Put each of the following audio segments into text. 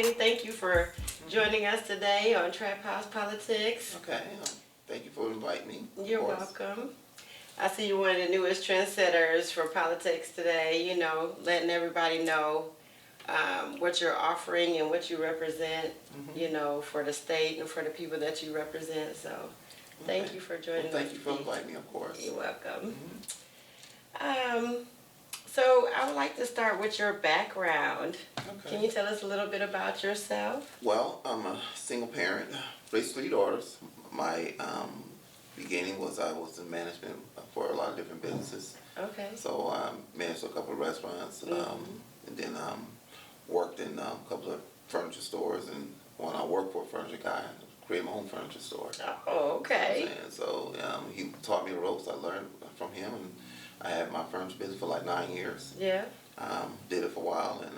Dulaney, thank you for joining us today on Trap House Politics. Okay, thank you for inviting me. You're welcome. I see you're one of the newest trendsetters for politics today, you know, letting everybody know what you're offering and what you represent, you know, for the state and for the people that you represent. So thank you for joining us. Thank you for inviting me, of course. You're welcome. So I would like to start with your background. Okay. Can you tell us a little bit about yourself? Well, I'm a single parent, raised 3 daughters. My beginning was I was in management for a lot of different businesses. Okay. So I managed a couple of restaurants, and then worked in a couple of furniture stores. And when I worked for a furniture guy, I created my own furniture store. Oh, okay. And so he taught me the ropes. I learned from him, and I had my furniture business for like 9 years. Yeah. Did it for a while, and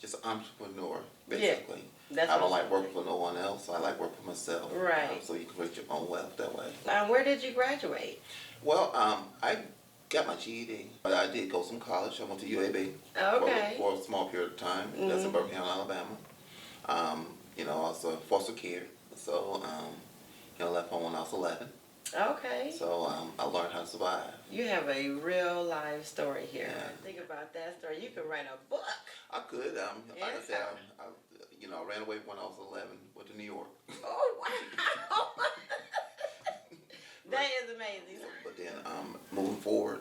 just an entrepreneur, basically. That's I don't like working for no one else. I like working for myself. Right. So you can create your own wealth that way. Where did you graduate? Well, I got my GED, but I did go to some college. I went to UAB Okay. for a small period of time. That's in Birmingham, Alabama. You know, I was foster care, so you know, left home when I was 11. Okay. So I learned how to survive. You have a real live story here. Yeah. Think about that story. You could write a book. I could, like I Yes, said, you know, I ran away when I was 11, went to New York. Oh, wow. That is amazing. But then moving forward,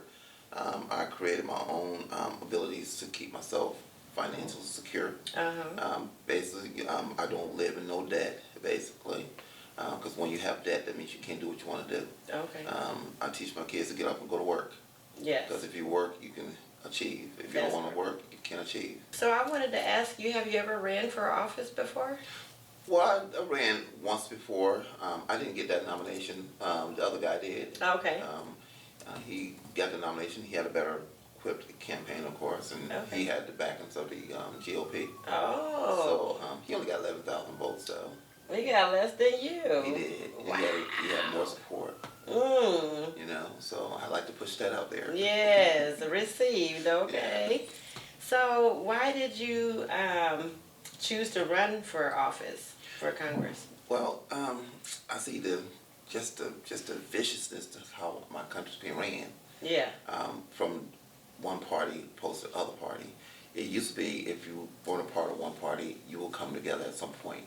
I created my own abilities to keep myself financially secure. Basically, I don't live in no debt, basically. Because when you have debt, that means you can't do what you want to do. Okay. I teach my kids to get up and go to work. Yes. Because if you work, you can achieve. If you don't want to work, you can't achieve. So I wanted to ask you, have you ever ran for office before? Well, I ran once before. I didn't get that nomination. The other guy did. Okay. He got the nomination. He had a better equipped campaign, of course, and he had the backings of the GOP. Oh. So he only got 11,000 votes, though. He got less than you. He did. Wow. He had more support. You know, so I like to push that out there. Yes, received. Okay. Yeah. So why did you choose to run for office, for Congress? Well, I see just the viciousness of how my country's being ran. Yeah. From one party opposed to the other party. It used to be if you weren't a part of one party, you will come together at some point.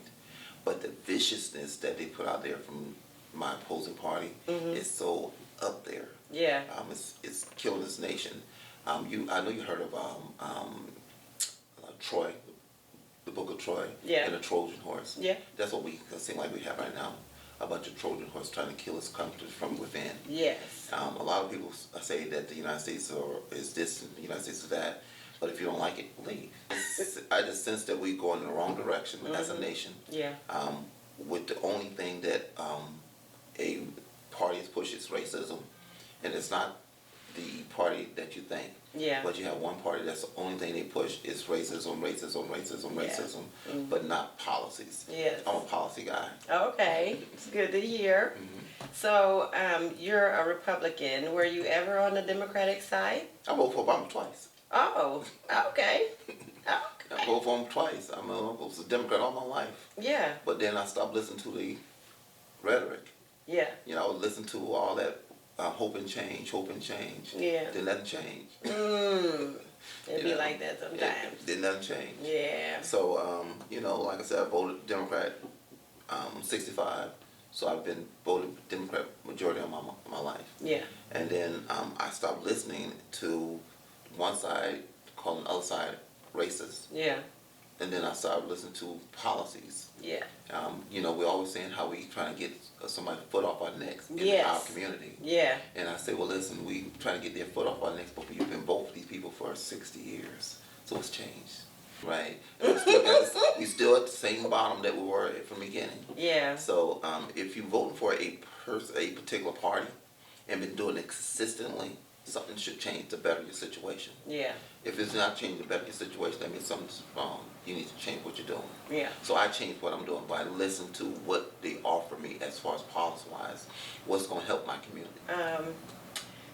But the viciousness that they put out there from my opposing party is so up there. Yeah. It's killing this nation. I know you heard of Troy, the book of Troy, and the Trojan horse. Yeah. That's what we seem like we have right now. A bunch of Trojan horse trying to kill this country from within. Yes. A lot of people say that the United States is this and the United States is that. But if you don't like it, leave. I just sense that we're going in the wrong direction as a nation. Yeah. With the only thing that a party has pushed is racism, and it's not the party that you think. Yeah. But you have one party that's the only thing they push is racism, but not policies. Yes. I'm a policy guy. Okay, it's good to hear. So you're a Republican. Were you ever on the Democratic side? I voted for Obama twice. Oh, okay. I voted for him twice. I was a Democrat all my life. Yeah. But then I stopped listening to the rhetoric. Yeah. You know, I would listen to all that hope and change. Yeah. Then nothing changed. It'd be like that sometimes. Then nothing changed. Yeah. So, you know, like I said, I voted Democrat 65. So I've been voted Democrat majority of my life. Yeah. And then I stopped listening to one side calling the other side racist. Yeah. And then I started listening to policies. Yeah. You know, we're always saying how we trying to get somebody's foot off our necks in our community. Yeah. And I say, well, listen, we trying to get their foot off our necks, but we've been both these people for 60 years. So it's changed, right? And we still at the same bottom that we were at from the beginning. Yeah. So if you're voting for a particular party and been doing it consistently, something should change to better your situation. Yeah. If it's not changing to better your situation, that means something's wrong. You need to change what you're doing. Yeah. So I changed what I'm doing by listening to what they offer me as far as policy-wise, what's going to help my community.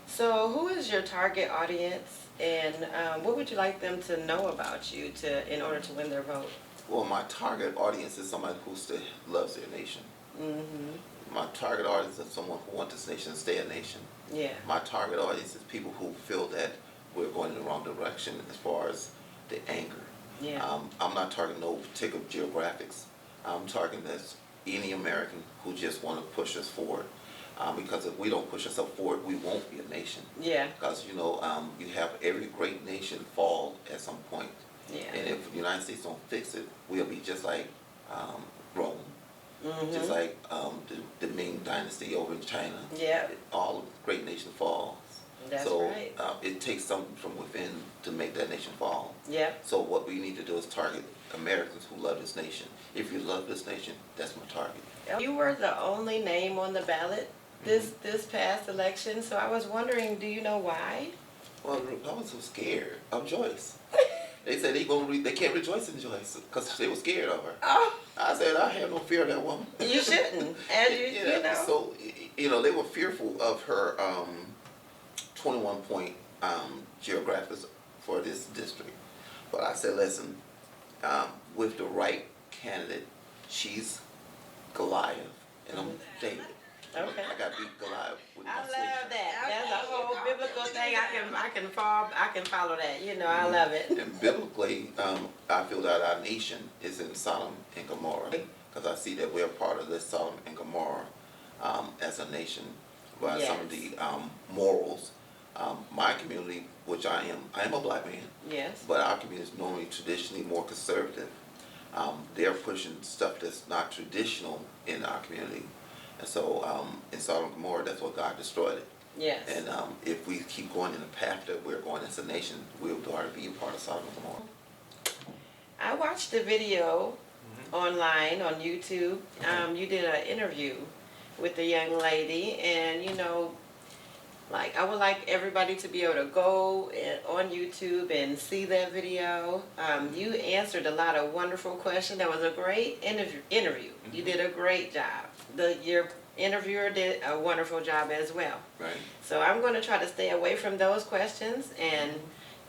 So who is your target audience, and what would you like them to know about you in order to win their vote? Well, my target audience is somebody who still loves their nation. My target audience is someone who wants this nation to stay a nation. Yeah. My target audience is people who feel that we're going in the wrong direction as far as the anger. Yeah. I'm not targeting no particular geographics. I'm targeting this any American who just want to push us forward. Because if we don't push ourselves forward, we won't be a nation. Yeah. Because, you know, you have every great nation fall at some point. Yeah. And if the United States don't fix it, we'll be just like Rome. Just like the Ming Dynasty over in China. Yeah. All great nations fall. That's so right. It takes something from within to make that nation fall. Yeah. So what we need to do is target Americans who love this nation. If you love this nation, that's my target. You were the only name on the ballot this past election, so I was wondering, do you know why? Well, the Republicans were scared of Joyce. They said they can't rejoice in Joyce because they were scared of her. Oh, I said, I have no fear of that woman. you shouldn't. And you know. So, you know, they were fearful of her 21-point geographics for this district. But I said, listen, with the right candidate, she's Goliath, and I'm David. Okay. I got to beat Goliath with my I love slingshot. that. That's a whole biblical thing. I can follow that. You know, I love it. And biblically, I feel that our nation is in Sodom and Gomorrah, because I see that we're part of this Sodom and Gomorrah as a nation by some of the morals. My community, which I am a black man. Yes. But our community is normally traditionally more conservative. They're pushing stuff that's not traditional in our community. And so in Sodom and Gomorrah, that's what God destroyed it. Yes. And if we keep going in the path that we're going as a nation, we'll be a part of Sodom and Gomorrah. I watched the video online on YouTube. You did an interview with the young lady, and you know, like I would like everybody to be able to go on YouTube and see that video. You answered a lot of wonderful questions. That was a great interview. You did a great job. Your interviewer did a wonderful job as well. Right. So I'm going to try to stay away from those questions and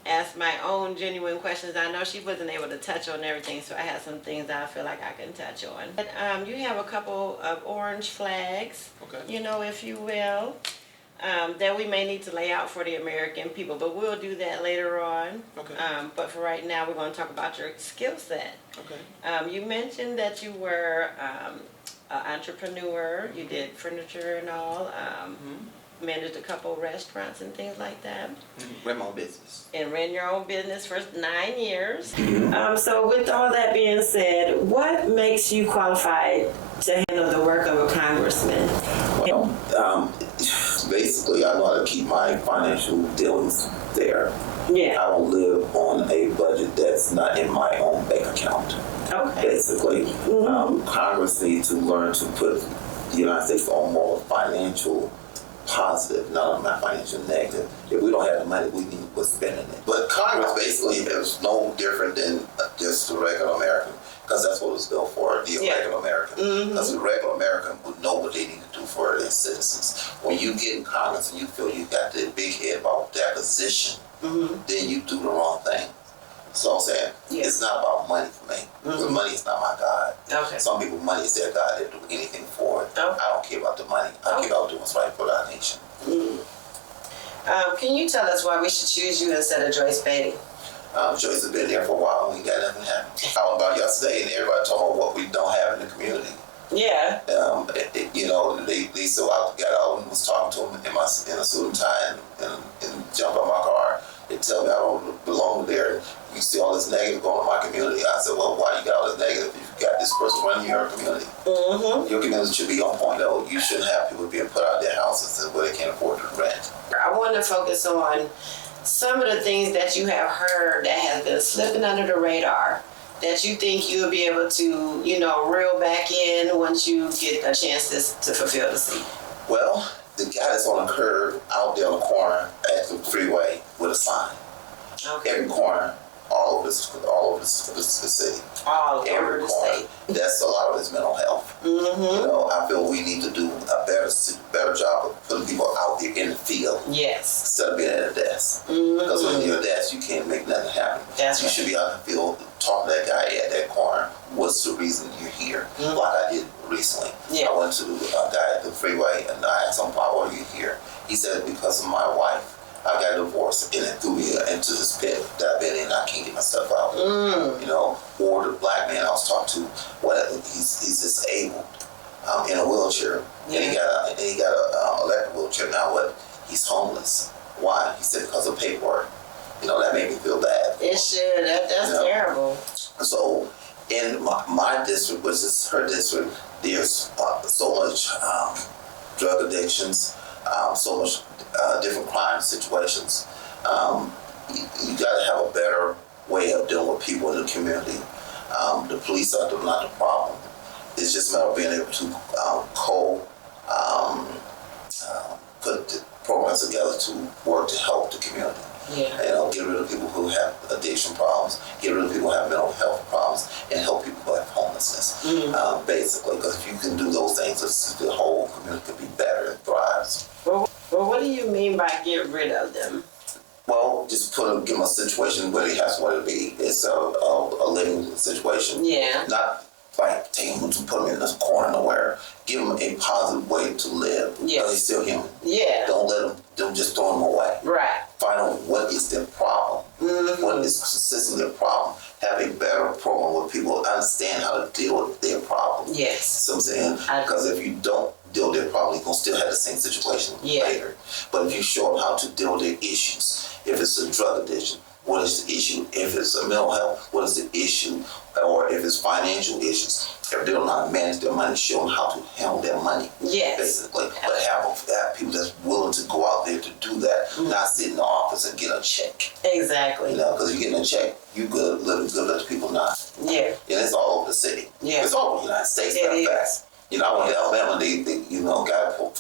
ask my own genuine questions. I know she wasn't able to touch on everything, so I have some things that I feel like I can touch on. But you have a couple of orange flags, you know, if you will, that we may need to lay out for the American people, but we'll do that later on. Okay. But for right now, we're going to talk about your skill set. Okay. You mentioned that you were an entrepreneur. You did furniture and all. Managed a couple restaurants and things like that. Ran my own business. And ran your own business for 9 years. So with all that being said, what makes you qualified to handle the work of a congressman? Well, basically, I know how to keep my financial dealings there. Yeah. I don't live on a budget that's not in my own bank account. Okay. Basically, Congress needs to learn to put the United States on more financial positive, not financial negative. If we don't have the money, we need to quit spending it. But Congress basically is no different than just the regular American, because that's what it's built for, the regular American. Because the regular American would know what they need to do for their citizens. When you get in Congress and you feel you got the big head about that position, then you do the wrong thing. So I'm saying, it's not about money for me. Because money is not my God. Okay. Some people, money is their God. They'll do anything for it. I don't care about the money. I care about doing what's right for our nation. Can you tell us why we should choose you instead of Joyce Beatty? Joyce has been there for a while and we got nothing happen. I was about yesterday and everybody told me what we don't have in the community. Yeah. You know, so I got out and was talking to them in a suit and tie and jumped on my car. They tell me I don't belong there. You see all this negative going on in my community. I said, well, why you got all this negative if you got this person running your community? Your community should be on point, though. You shouldn't have people being put out of their houses where they can't afford to rent. I want to focus on some of the things that you have heard that has been slipping under the radar that you think you'll be able to, you know, reel back in once you get a chance to fulfill the seat. Well, the guy that's on the curb out there on the corner at the freeway with a sign. Okay. Every corner, all over the city. All over every the corner. state. That's a lot of his mental health. You know, I feel we need to do a better job of putting people out there in the field. Yes. Instead of being at a desk. Because when you're at a desk, you can't make nothing happen. That's you right. should be out in the field talking to that guy at that corner. What's the reason you're here? Like I did recently. Yeah. I went to a guy at the freeway and I asked him, why are you here? He said, because of my wife. I got divorced and it threw me into this pit that I've been in. I can't get myself out. You know, or the black man I was talking to, he's disabled in a wheelchair, and he got a electric wheelchair now. He's homeless. Why? He said because of paperwork. You know, that made me feel bad. It should. That's terrible. So in my district, which is her district, there's so much drug addictions, so much different crime situations. You got to have a better way of dealing with people in the community. The police are not the problem. It's just a matter of being able to put the programs together to work to help the community. Yeah. You know, get rid of people who have addiction problems, get rid of people who have mental health problems, and help people who have homelessness. Basically, because if you can do those things, the whole community could be better and thrives. Well, what do you mean by get rid of them? Well, just give them a situation where they have somewhere to be. It's a living situation. Yeah. Not like taking them to put them in this corner nowhere. Give them a positive way to live. Yes. Because they're still human. Yeah. Don't let them just throw them away. Right. Find out what is their problem. What is consistently their problem. Have a better program where people understand how to deal with their problem. Yes. See what I'm saying? Because if you don't deal with their problem, you're going to still have the same situation later. But if you show them how to deal with their issues, if it's a drug addiction, what is the issue? If it's a mental health, what is the issue? Or if it's financial issues, if they don't know how to manage their money, show them how to handle their money. Yes. Basically. But have people that's willing to go out there to do that, not sit in the office and get a check. Exactly. You know, because you're getting a check, you good, living good, other people not. Yeah. And it's all over the city. Yeah. It's all over the United States, matter of fact. You know, I went to Alabama, they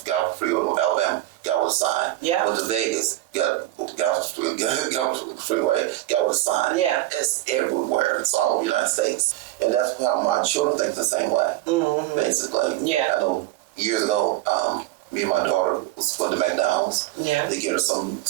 got free over Alabama, got with a sign. Yeah. Went to Vegas, got with the freeway, got with a sign. Yeah. It's everywhere. It's all over the United States. And that's how my children think the same way. Basically. Yeah. I know years ago, me and my daughter was going to McDonald's. Yeah. They gave her some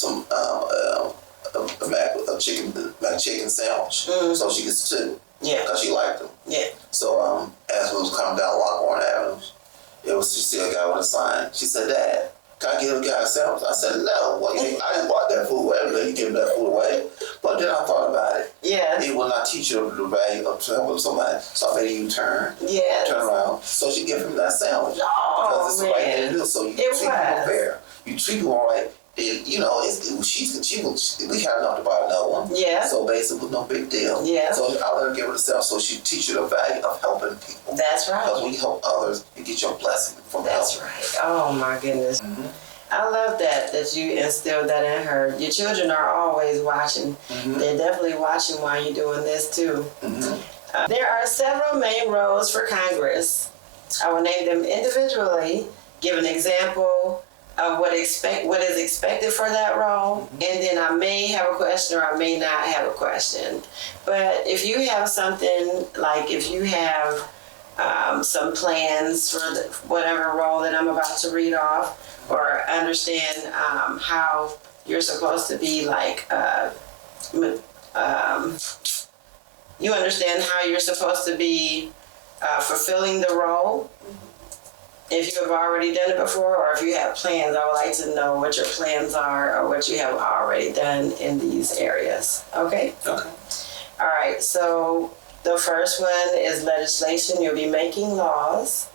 mac chicken sandwich. So she gets two. Yeah. Because she liked them. Yeah. So as we was coming down Lockhorn Avenue, she see a guy with a sign. She said, "Dad, can I give a guy a sandwich?" I said, "No, I didn't want that food away. You give that food away." But then I thought about it. Yeah. They will not teach you the value of traveling with somebody. So I made a U-turn. Yeah. Turn around. So she gave him that sandwich. Oh, because it's the right thing to do. So you treat people fair. You treat people all right. You know, we had enough to buy another one. Yeah. So basically, no big deal. Yeah. So I let her give her the stuff so she teach you the value of helping people. That's right. Because when you help others, you get your blessing from help. That's right. Oh my goodness. I love that you instilled that in her. Your children are always watching. They're definitely watching while you're doing this too. There are several main roles for Congress. I will name them individually, give an example of what is expected for that role, and then I may have a question or I may not have a question. But if you have something, like if you have some plans for whatever role that I'm about to read off, or understand how you're supposed to be you understand how you're supposed to be fulfilling the role. If you have already done it before, or if you have plans, I would like to know what your plans are or what you have already done in these areas. Okay? Okay. All right, so the first one is legislation. You'll be making laws.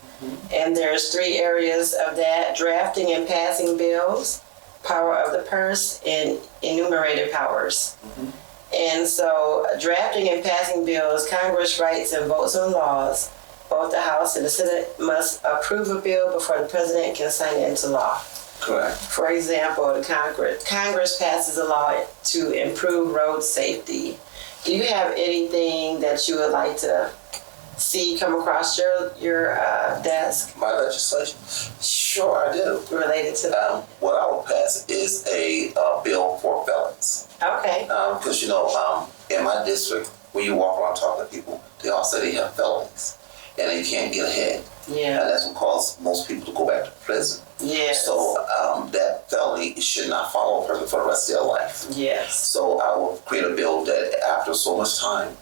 And there's 3 areas of that: drafting and passing bills, power of the purse, and enumerated powers. And so drafting and passing bills, Congress writes and votes on laws. Both the House and the Senate must approve a bill before the President can sign it into law. Correct. For example, the Congress passes a law to improve road safety. Do you have anything that you would like to see come across your desk? My legislation? Sure, I do. Related to that? What I will pass is a bill for felons. Okay. Because, in my district, when you walk around talking to people, they all say they have felonies. And they can't get ahead. Yeah. And that's what causes most people to go back to prison. Yes. So that felony should not follow a person for the rest of their life. Yes. So I will create a bill that after so much time,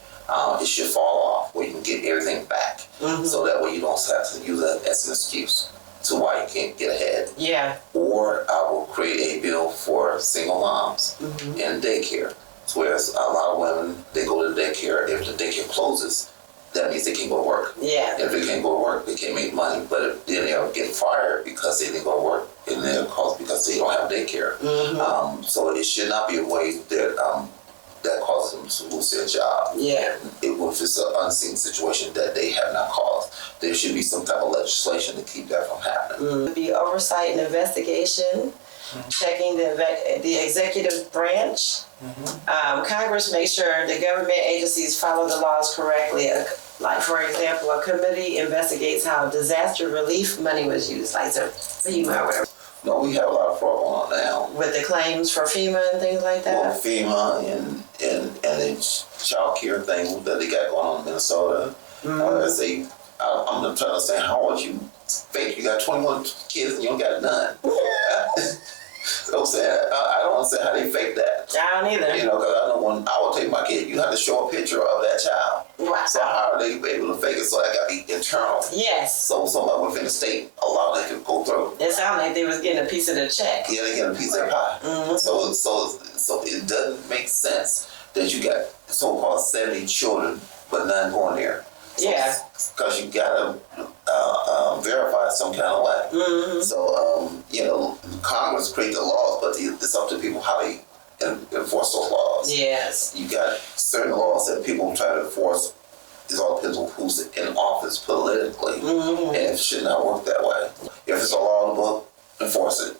it should fall off where you can get everything back. So that way you don't have to use that as an excuse to why you can't get ahead. Yeah. Or I will create a bill for single moms in daycare. Whereas a lot of women, they go to daycare. If the daycare closes, that means they can't go to work. Yeah. If they can't go to work, they can't make money. But then they'll get fired because they didn't go to work, and they'll cause because they don't have daycare. So it should not be a way that that causes them to lose their job. Yeah. If it's an unseen situation that they have not caused, there should be some type of legislation to keep that from happening. The oversight and investigation, checking the executive branch. Congress makes sure the government agencies follow the laws correctly. Like, for example, a committee investigates how disaster relief money was used, like the FEMA or whatever. No, we have a lot of fraud going on now. With the claims for FEMA and things like that? Well, FEMA and the child care thing that they got going on in Minnesota. I'm trying to understand how much you fake. You got 21 kids and you don't got none. You know what I'm saying? I don't understand how they fake that. I don't either. You know, because I know when I would take my kid, you have to show a picture of that child. Wow. So how are they able to fake it? So that got to be internal. Yes. So somebody within the state allowed that to go through. It sounded like they was getting a piece of the check. Yeah, they get a piece of their pie. So it doesn't make sense that you got so-called 70 children, but none going there. So, Yeah. Because you gotta verify some kind of way. So Congress create the laws, but it's up to people how they enforce those laws. Yes. You got certain laws that people try to enforce. It all depends on who's in office politically, and it should not work that way. If it's a law in the book, enforce it.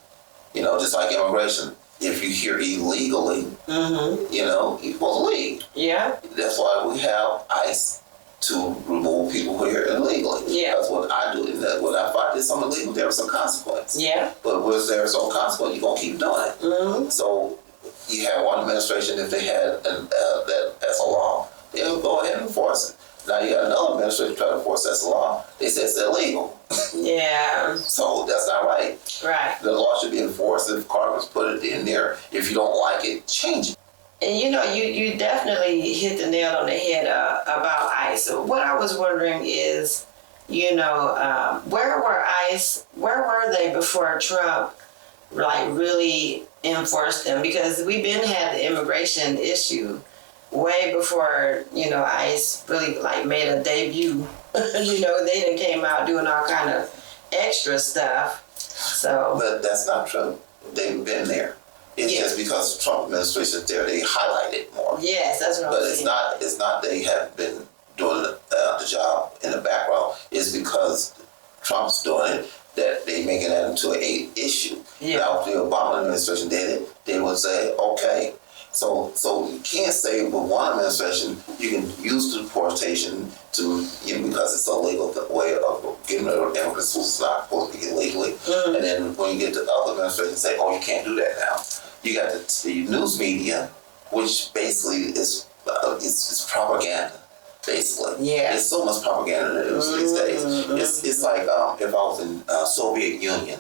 You know, just like immigration. If you hear illegally, you're supposed to leave. Yeah. That's why we have ICE to remove people who are here illegally. Yeah. That's what I do. When I find this something illegal, there's some consequence. Yeah. But when there's no consequence, you're going to keep doing it. So you have one administration, if they had that as a law, they'll go ahead and enforce it. Now you got another administration trying to enforce that as a law. They say it's illegal. Yeah. So that's not right. Right. The law should be enforced. If Congress put it in there, if you don't like it, change it. And you definitely hit the nail on the head about ICE. So what I was wondering is, where were ICE? Where were they before Trump, really enforced them? Because we've had the immigration issue way before ICE really made a debut. They done came out doing all kind of extra stuff. So. But that's not true. They've been there. It's just because Trump administration is there, they highlight it more. Yes, that's what I'm saying. But it's not they have been doing the job in the background. It's because Trump's doing it that they making that into an issue. Yeah. Now, if the Obama administration did it, they would say, okay. So you can't say with one administration you can use deportation because it's a legal way of getting rid of immigrants who's not supposed to be illegally. And then when you get to other administrations, say, oh, you can't do that now. You got the news media, which basically is propaganda. Basically, it's so much propaganda in the news these days. It's like if I was in Soviet Union.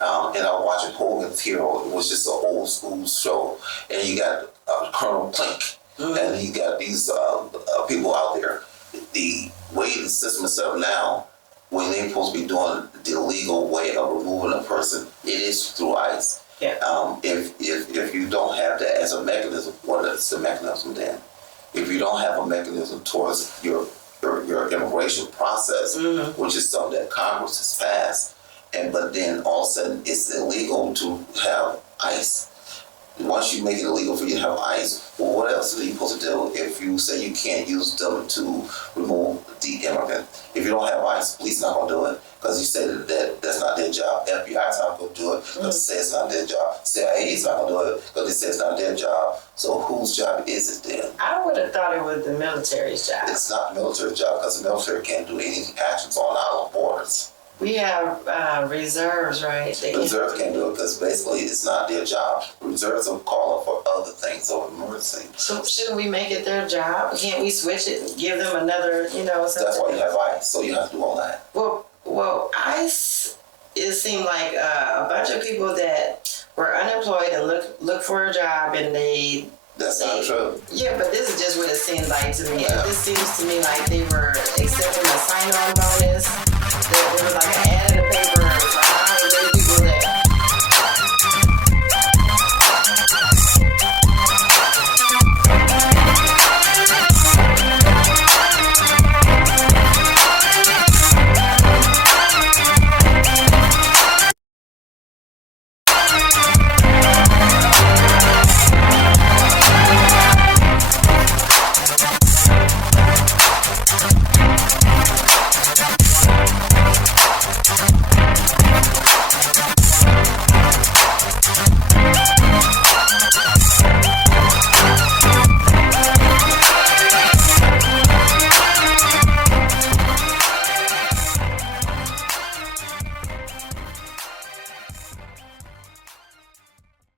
And I was watching Hogan's Hero. It was just an old school show. And you got Colonel Klink. And you got these people out there. The way the system is set up now, when they're supposed to be doing the legal way of removing a person, it is through ICE. Yeah. If you don't have that as a mechanism, what is the mechanism then? If you don't have a mechanism towards your immigration process, which is something that Congress has passed, but then all of a sudden it's illegal to have ICE. Once you make it illegal for you to have ICE, well, what else are you supposed to do if you say you can't use them to remove the immigrant? If you don't have ICE, police not going to do it because you said that's not their job. FBI's not going to do it because they say it's not their job. CIA's not going to do it because they say it's not their job. So whose job is it then? I would have thought it was the military's job. It's not the military's job because the military can't do any actions on our borders. We have reserves, right? Reserves can't do it because basically it's not their job. Reserves are calling for other things of emergency. So shouldn't we make it their job? Can't we switch it and give them another, something? That's why you have ICE, so you have to do all that. Well, ICE, it seemed like a bunch of people that were unemployed and look for a job, and they That's not true. Yeah, but this is just what it seems like to me. Yeah. This seems to me like they were accepting a sign-on bonus. There was like an ad in the paper